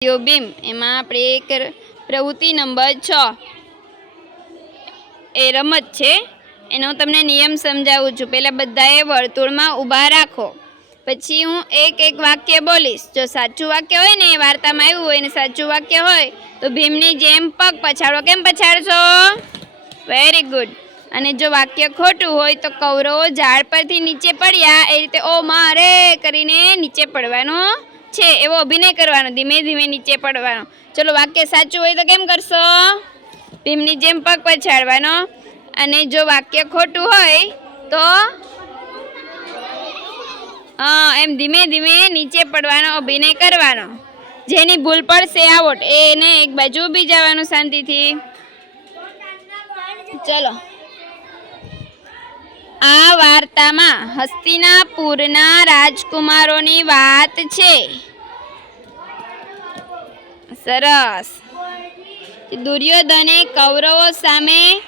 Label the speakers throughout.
Speaker 1: Beam, એમાં આપણે એક પ્રવૃત્તિ નંબર છ. એ રમત છે. એનો તમને નિયમ સમજાવું છું. પહેલાં બધાએ વર્તુળમાં ઊભા રાખો. પછી હું એક એક વાક્ય બોલીશ. જો સાચું વાક્ય હોય ને એ વાર્તામાં આવ્યું હોય ને સાચું વાક્ય હોય, તો ભીમની જેમ પગ પછાડો. કેમ પછાડશો? વેરી ગુડ અને જો વાક્ય ખોટું હોય તો કૌરવો ઝાડ પરથી નીચે પડ્યા. એ રીતે ઓ મારે કરીને નીચે પડવાનું છે એવો અભિનય કરવાનો, ધીમે ધીમે નીચે પડવાનો. ચલો, વાક્ય સાચું હોય તો કેમ કરશો? ભીમની જેમ પગ પછાડવાનો. અને જો વાક્ય ખોટું હોય તો એમ ધીમે ધીમે નીચે પડવાનો, અભિનય કરવાનો. જેની ભૂલ પડશે આવોટ એને એક બાજુ ઊભી જવાનું શાંતિથી. ચલો. આ વાર્તામાં હસ્તિનાપુરના રાજકુમારોની વાત છે. સરસ. દુર્યોધને કૌરવો સામે,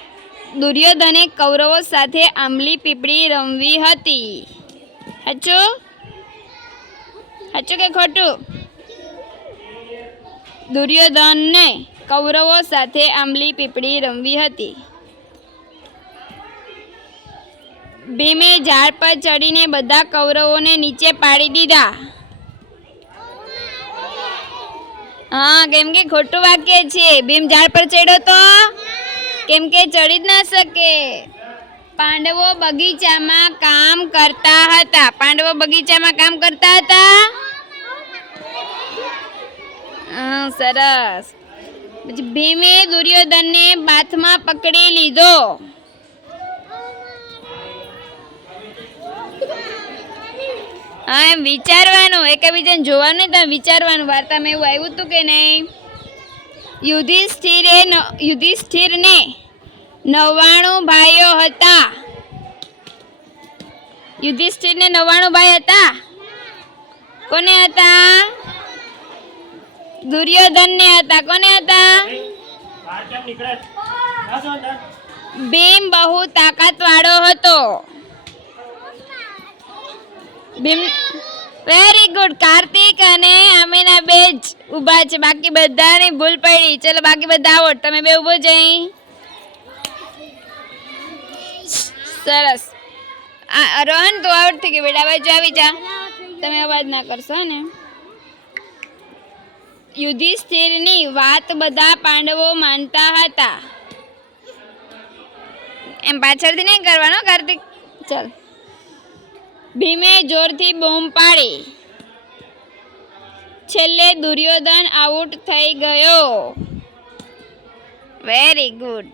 Speaker 1: દુર્યોધને કૌરવો સાથે આંબલી પીપળી રમવી હતી. સાચું સાચું કે ખોટું? દુર્યોધનને કૌરવો સાથે આંબલી પીપળી રમવી હતી. ભીમે ઝાડ પર ચડીને બધા કૌરવોને નીચે પાડી દીધા. હા, કેમ કે ખોટું વાક્ય છે. ભીમ ઝાડ પર ચડ્યો તો? કેમ કે ચડી જ ના શકે. પાંડવો બગીચામાં કામ કરતા હતા. પાંડવો બગીચામાં કામ કરતા હતા? સરસ. પછી ભીમે દુર્યોધનને બાથમાં પકડી લીધો. હા, એમ વિચારવાનું. એકબીજાને જોવાનું તમે વિચારવાનું. વાર્તામાં એવું આવ્યું હતું કે નહીં? યુધિષ્ઠિરે યુધિષ્ઠિરને નવ્વાણું ભાઈઓ હતા. યુધિષ્ઠિરને નવ્વાણું ભાઈ હતા? કોને હતા? દુર્યોધનને હતા. કોને હતા? ભીમ બહુ તાકાતવાળો હતો. ભીમ વેરી ગુડ, કાર્તિક અને અમીના બે જ ઊભા છે. બાકી બધાની ભૂલ પડી. ચલો, બાકી બધા આવો. તમે બે ઊભો જઈ સરસ. રોહન, તું આઉટ થઈ ગયો. બેટા બાજુ આવી જા. તમે અવાજ ના કરશો ને. યુધિષ્ઠિરની વાત બધા પાંડવો માનતા હતા. એમ પાછળથી નહીં કરવાનો, કાર્તિક? ચાલ. ભીમે જોરથી બૂમ પાડી. છેલ્લે દુર્યોધન આઉટ થઈ ગયો. Very good